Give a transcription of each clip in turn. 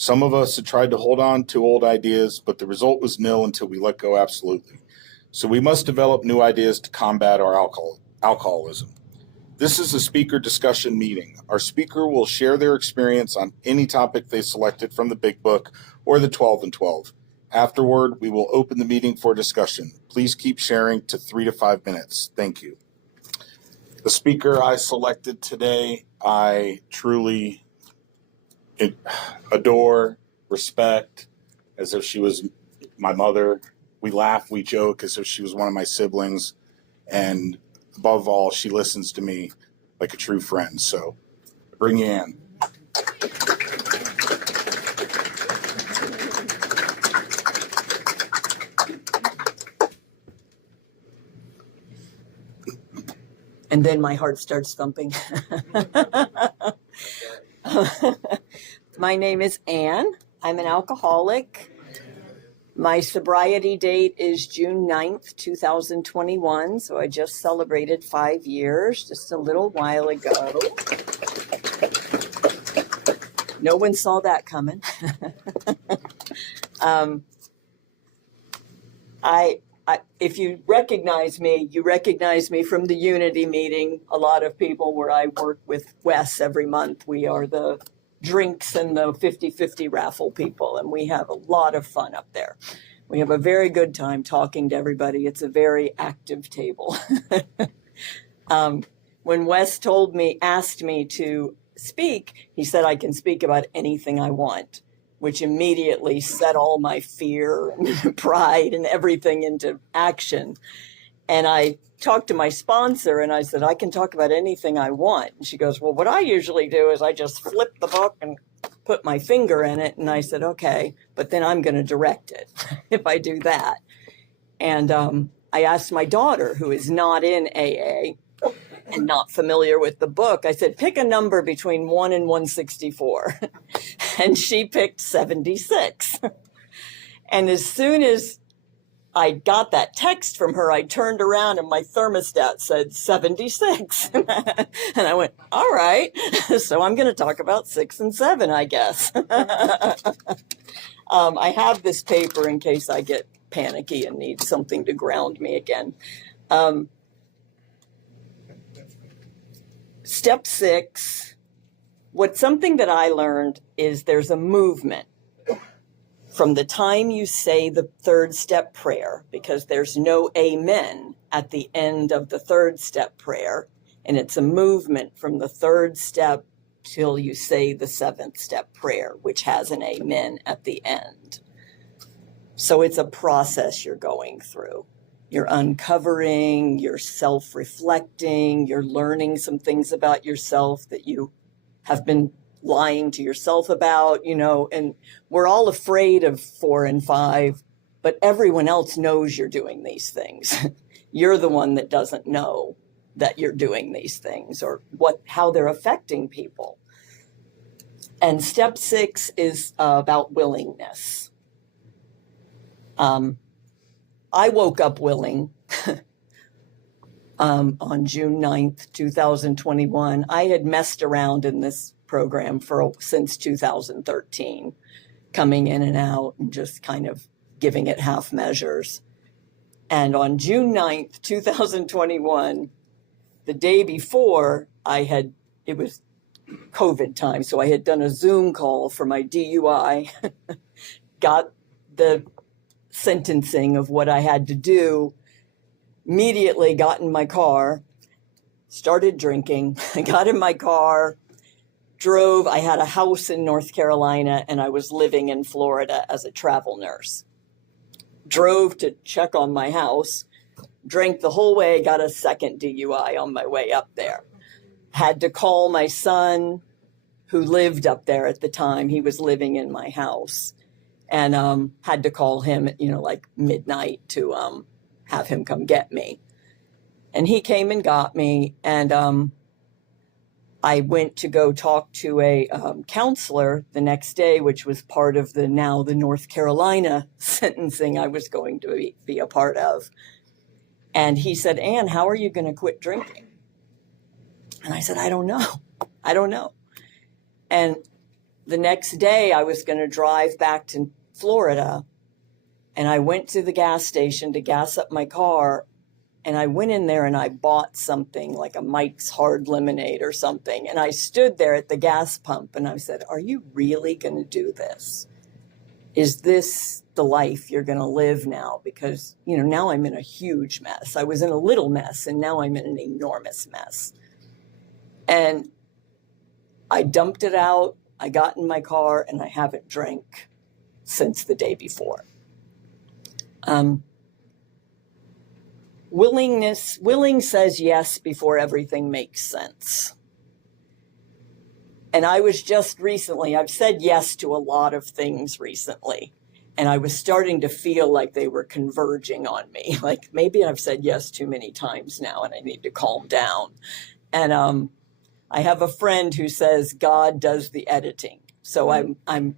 Some of us had tried to hold on to old ideas, but the result was nil until we let go absolutely. So we must develop new ideas to combat our alcoholism. This is a speaker discussion meeting. Our speaker will share their experience on any topic they selected from the Big Book or the 12 and 12. Afterward, we will open the meeting for discussion. Please keep sharing to 3 to 5 minutes. Thank you. The speaker I selected today, I truly adore, respect, as if she was my mother. We laugh, we joke as if she was one of my siblings. And above all, she listens to me like a true friend. So bring you in. And then my heart starts thumping. My name is Anne. I'm an alcoholic. My sobriety date is June 9th, 2021. So I just celebrated 5 years just a little while ago. No one saw that coming. If you recognize me, you recognize me from the Unity meeting. A lot of people where I work with Wes every month. We are the drinks and the 50-50 raffle people, and we have a lot of fun up there. We have a very good time talking to everybody. It's a very active table. When Wes asked me to speak, he said I can speak about anything I want, which immediately set all my fear and pride and everything into action. And I talked to my sponsor and I said, I can talk about anything I want. And she goes, well, what I usually do is I just flip the book and put my finger in it. And I said, okay, but then I'm going to direct it if I do that. And I asked my daughter, who is not in AA and not familiar with the book, I said, pick a number between 1 and 164. And she picked 76. And as soon as I got that text from her, I turned around and my thermostat said 76. And I went, all right, so I'm going to talk about 6 and 7, I guess. I have this paper in case I get panicky and need something to ground me again. Step 6, something that I learned is there's a movement from the time you say the 3rd step prayer, because there's no amen at the end of the 3rd step prayer. And it's a movement from the 3rd step till you say the 7th step prayer, which has an amen at the end. So it's a process you're going through. You're uncovering, you're self-reflecting, you're learning some things about yourself that you have been lying to yourself about, and we're all afraid of 4 and 5, but everyone else knows you're doing these things. You're the one that doesn't know that you're doing these things or how they're affecting people. And step 6 is about willingness. I woke up willing on June 9th, 2021. I had messed around in this program since 2013, coming in and out and just kind of giving it half measures. And on June 9th, 2021, the day before, it was COVID time, so I had done a Zoom call for my DUI, got the sentencing of what I had to do, immediately got in my car, started drinking. I got in my car, drove. I had a house in North Carolina and I was living in Florida as a travel nurse. Drove to check on my house, drank the whole way, got a second DUI on my way up there. Had to call my son who lived up there at the time. He was living in my house, and had to call him at, like midnight to have him come get me. And he came and got me, and I went to go talk to a counselor the next day, which was part of the North Carolina sentencing I was going to be a part of. And he said, Anne, how are you going to quit drinking? And I said, I don't know. And the next day I was going to drive back to Florida, and I went to the gas station to gas up my car, and I went in there and I bought something like a Mike's Hard Lemonade or something. And I stood there at the gas pump and I said, are you really going to do this? Is this the life you're going to live now? Because, now I'm in a huge mess. I was in a little mess and now I'm in an enormous mess. And I dumped it out. I got in my car and I haven't drank since the day before. Willing says yes before everything makes sense. And I was just recently, I've said yes to a lot of things recently, and I was starting to feel like they were converging on me. Like maybe I've said yes too many times now and I need to calm down. And I have a friend who says God does the editing. So I'm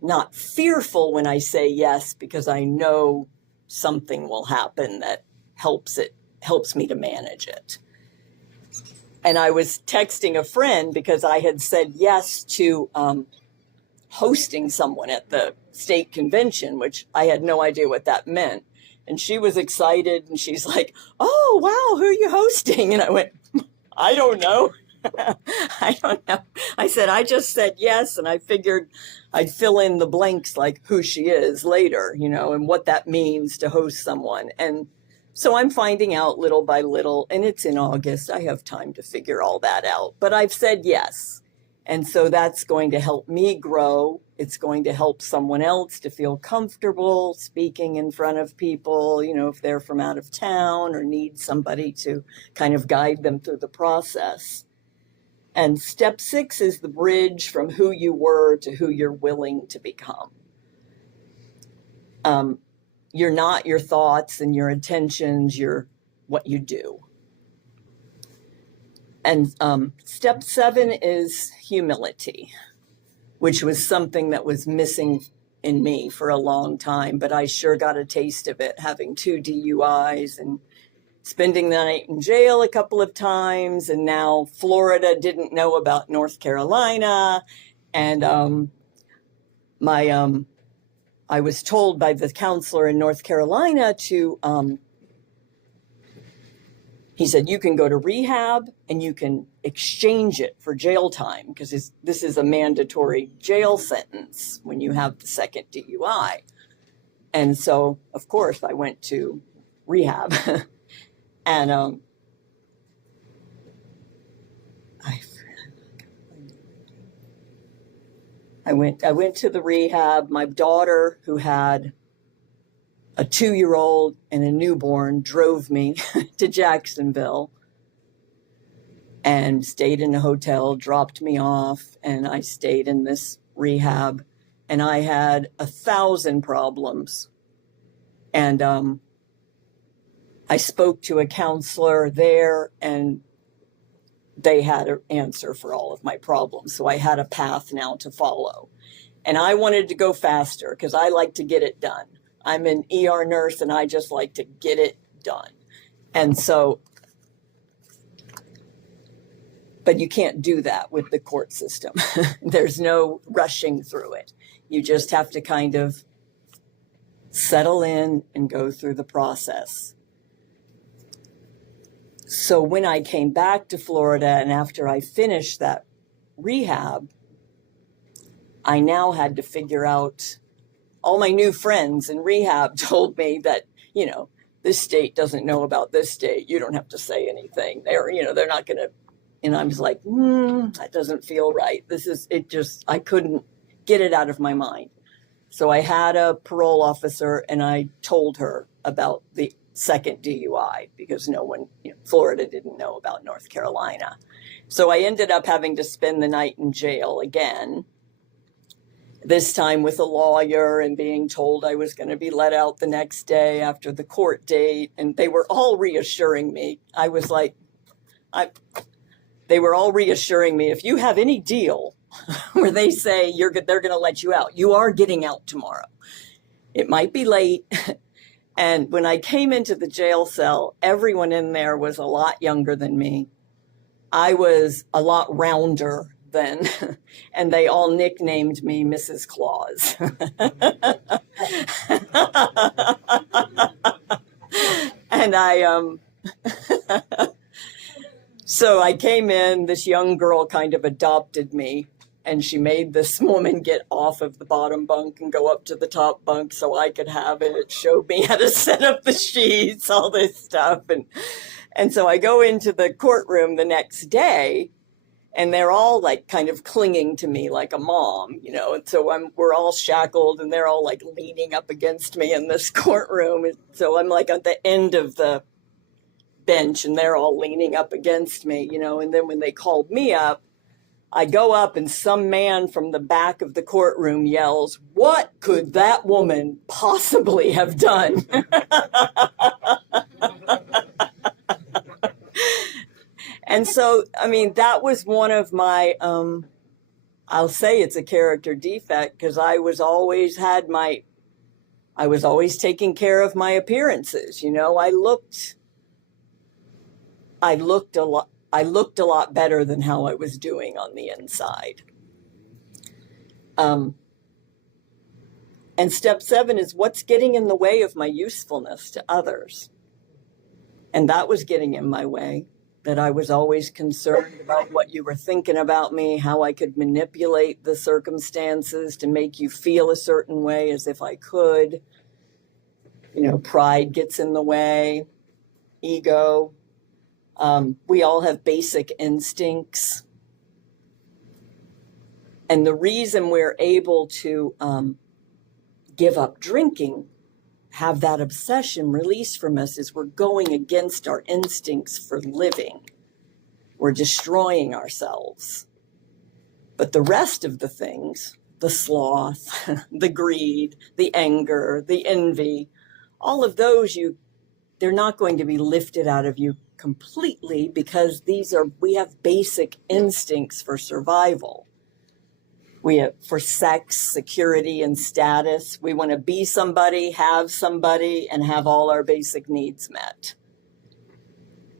not fearful when I say yes, because I know something will happen that helps me to manage it. And I was texting a friend because I had said yes to hosting someone at the state convention, which I had no idea what that meant. And she was excited and she's like, oh, wow, who are you hosting? And I went, I don't know. I don't know. I said, I just said yes. And I figured I'd fill in the blanks like who she is later, and what that means to host someone. And so I'm finding out little by little, and it's in August. I have time to figure all that out. But I've said yes. And so that's going to help me grow. It's going to help someone else to feel comfortable speaking in front of people, if they're from out of town or need somebody to kind of guide them through the process. And step 6 is the bridge from who you were to who you're willing to become. You're not your thoughts and your intentions, you're what you do. And step 7 is humility, which was something that was missing in me for a long time, but I sure got a taste of it, having 2 DUIs and spending the night in jail a couple of times. And now Florida didn't know about North Carolina. And I was told by the counselor in North Carolina to, he said, you can go to rehab and you can exchange it for jail time, because this is a mandatory jail sentence when you have the second DUI. And so, of course, I went to rehab. And I went to the rehab. My daughter, who had a 2-year-old and a newborn, drove me to Jacksonville and stayed in a hotel, dropped me off, and I stayed in this rehab. And I had 1,000 problems. And I spoke to a counselor there, and they had an answer for all of my problems. So I had a path now to follow. And I wanted to go faster because I like to get it done. I'm an ER nurse and I just like to get it done. And so, but you can't do that with the court system. There's no rushing through it. You just have to kind of settle in and go through the process. So when I came back to Florida and after I finished that rehab, I now had to figure out, all my new friends in rehab told me that, this state doesn't know about this state. You don't have to say anything. They're not going to, and I was like, that doesn't feel right. I couldn't get it out of my mind. So I had a parole officer and I told her about the second DUI because no one, Florida didn't know about North Carolina. So I ended up having to spend the night in jail again, this time with a lawyer, and being told I was going to be let out the next day after the court date. And they were all reassuring me. I was like, they were all reassuring me, if you have any deal where they say they're going to let you out, you are getting out tomorrow. It might be late. And when I came into the jail cell, everyone in there was a lot younger than me. I was a lot rounder then, and they all nicknamed me Mrs. Claus. And so I came in, this young girl kind of adopted me, and she made this woman get off of the bottom bunk and go up to the top bunk so I could have it. Showed me how to set up the sheets, all this stuff. And so I go into the courtroom the next day, and they're all like kind of clinging to me like a mom, you know. And so we're all shackled, and they're all like leaning up against me in this courtroom. And so I'm like at the end of the bench, and they're all leaning up against me, you know. And then when they called me up, I go up, and some man from the back of the courtroom yells, "What could that woman possibly have done?" And so, I mean, that was one of my, I'll say it's a character defect, because I was always taking care of my appearances. You know, I looked a lot better than how I was doing on the inside. And step 7 is, what's getting in the way of my usefulness to others? And that was getting in my way, that I was always concerned about what you were thinking about me, how I could manipulate the circumstances to make you feel a certain way as if I could. You know, pride gets in the way, ego. We all have basic instincts. And the reason we're able to give up drinking, have that obsession released from us, is we're going against our instincts for living. We're destroying ourselves. But the rest of the things, the sloth, the greed, the anger, the envy, all of those, they're not going to be lifted out of you completely, because we have basic instincts for survival. We have for sex, security, and status. We want to be somebody, and have all our basic needs met.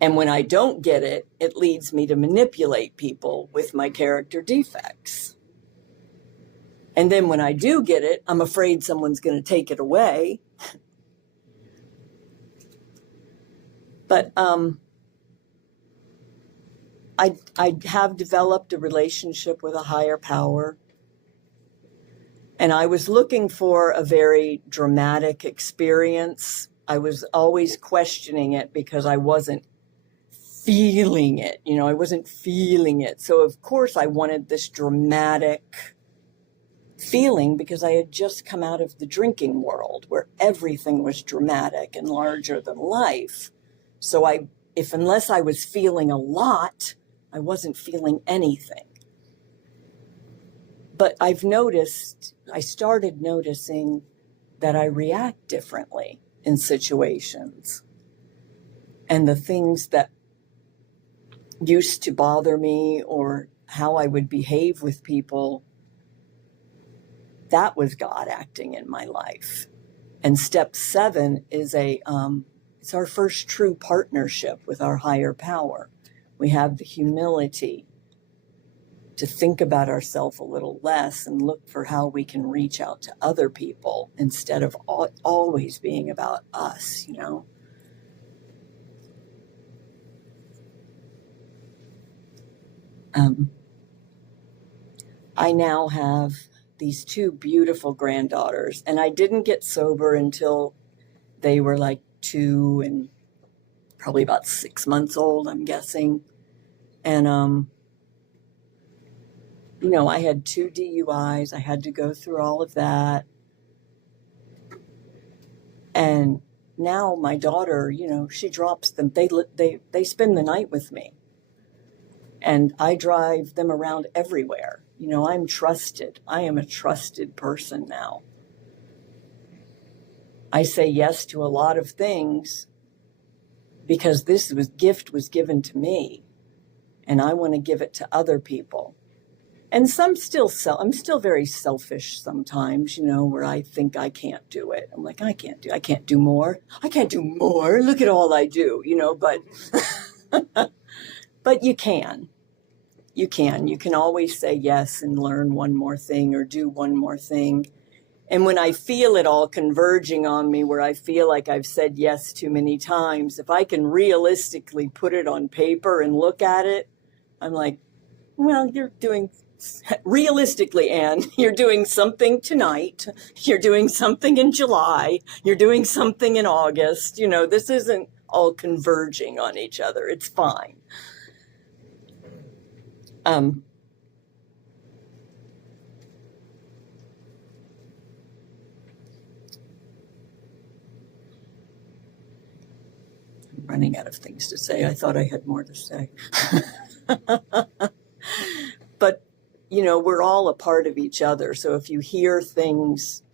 And when I don't get it, it leads me to manipulate people with my character defects. And then when I do get it, I'm afraid someone's going to take it away. But I have developed a relationship with a higher power. And I was looking for a very dramatic experience. I was always questioning it because I wasn't feeling it. You know, I wasn't feeling it. So, of course, I wanted this dramatic feeling, because I had just come out of the drinking world where everything was dramatic and larger than life. So unless I was feeling a lot, I wasn't feeling anything. But I started noticing that I react differently in situations. And the things that used to bother me, or how I would behave with people, that was God acting in my life. And step 7 is it's our first true partnership with our higher power. We have the humility to think about ourselves a little less and look for how we can reach out to other people instead of always being about us, you know. I now have these 2 beautiful granddaughters, and I didn't get sober until they were like 2 and probably about 6 months old, I'm guessing. And, you know, I had 2 DUIs. I had to go through all of that. And now my daughter, you know, she drops them. They spend the night with me. And I drive them around everywhere. You know, I'm trusted. I am a trusted person now. I say yes to a lot of things because this gift was given to me, and I want to give it to other people. And I'm still very selfish sometimes, you know, where I think I can't do it. I'm like, I can't do more. I can't do more. Look at all I do, you know, but you can. You can always say yes and learn one more thing or do one more thing. And when I feel it all converging on me, where I feel like I've said yes too many times, if I can realistically put it on paper and look at it, I'm like, well, you're doing, realistically, Anne, you're doing something tonight. You're doing something in July. You're doing something in August. This isn't all converging on each other. It's fine. I'm running out of things to say. I thought I had more to say. But, we're all a part of each other. So if you hear things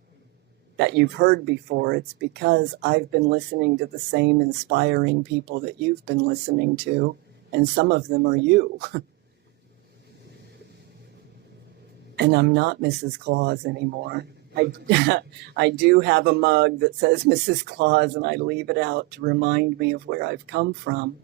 that you've heard before, it's because I've been listening to the same inspiring people that you've been listening to, and some of them are you. And I'm not Mrs. Claus anymore. I do have a mug that says Mrs. Claus, and I leave it out to remind me of where I've come from.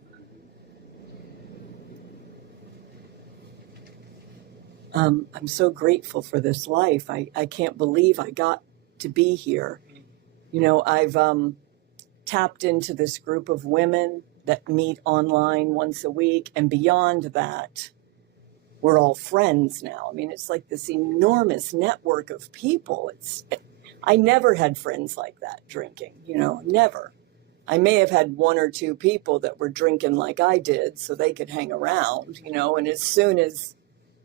I'm so grateful for this life. I can't believe I got to be here. I've tapped into this group of women that meet online once a week, and beyond that, we're all friends now. I mean, it's like this enormous network of people. I never had friends like that drinking, never. I may have had one or two people that were drinking like I did so they could hang around, and as soon as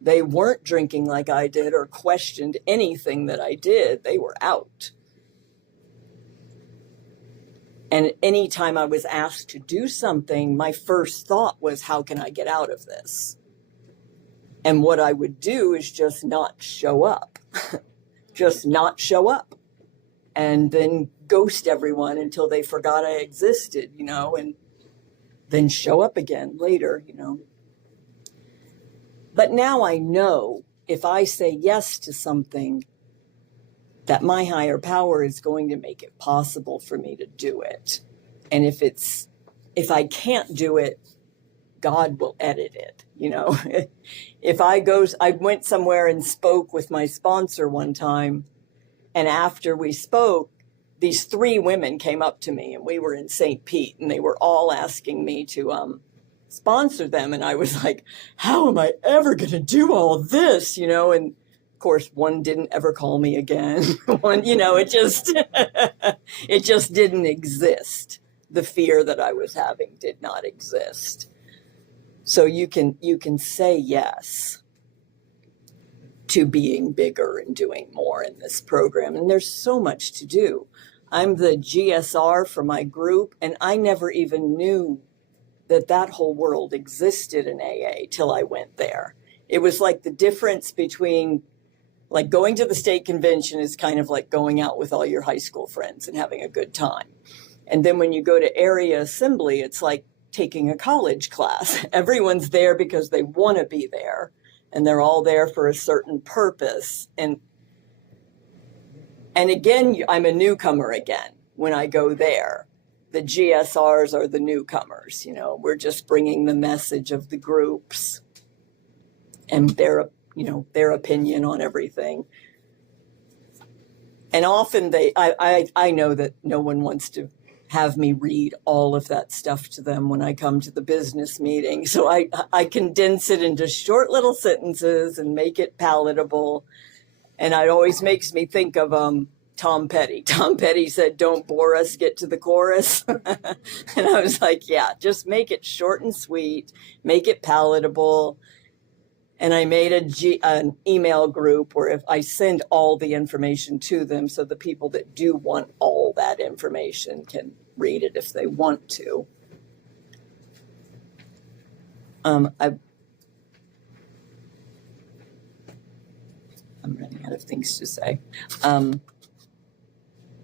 they weren't drinking like I did or questioned anything that I did, they were out. And anytime I was asked to do something, my first thought was, how can I get out of this? And what I would do is just not show up, just not show up, and then ghost everyone until they forgot I existed, and then show up again later, But now I know if I say yes to something, that my higher power is going to make it possible for me to do it. And if I can't do it, God will edit it, If I went somewhere and spoke with my sponsor one time, and after we spoke, these 3 women came up to me, and we were in St. Pete, and they were all asking me to sponsor them. And I was like, how am I ever going to do all this, And of course, one didn't ever call me again. One, it just didn't exist. The fear that I was having did not exist. So you can say yes to being bigger and doing more in this program. And there's so much to do. I'm the GSR for my group, and I never even knew that whole world existed in AA till I went there. It was like the difference between, like, going to the state convention is kind of like going out with all your high school friends and having a good time. And then when you go to area assembly, it's like taking a college class. Everyone's there because they want to be there, and they're all there for a certain purpose. And again, I'm a newcomer again when I go there. The GSRs are the newcomers, we're just bringing the message of the groups and their opinion on everything. And often I know that no one wants to have me read all of that stuff to them when I come to the business meeting. So I condense it into short little sentences and make it palatable. And it always makes me think of Tom Petty. Tom Petty said, "Don't bore us, get to the chorus." And I was like, yeah, just make it short and sweet, make it palatable. And I made an email group where if I send all the information to them, so the people that do want all that information can read it if they want to. I'm running out of things to say.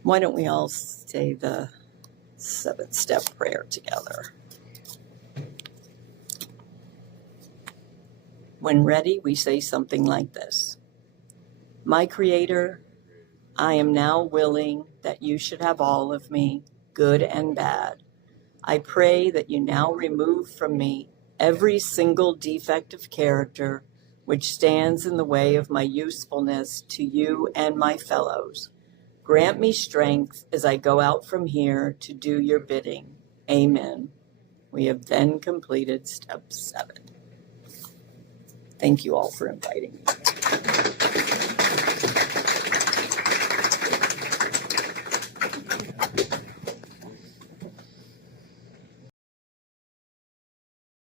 Why don't we all say the 7-step prayer together? When ready, we say something like this. My Creator, I am now willing that you should have all of me, good and bad. I pray that you now remove from me every single defect of character which stands in the way of my usefulness to you and my fellows. Grant me strength as I go out from here to do your bidding. Amen. We have then completed step 7. Thank you all for inviting me.